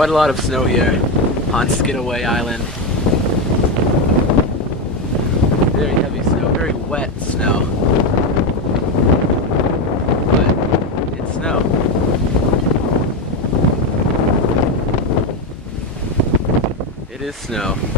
quite a lot of snow here on Skidaway Island. Very heavy snow, very wet snow. But it's snow. It is snow.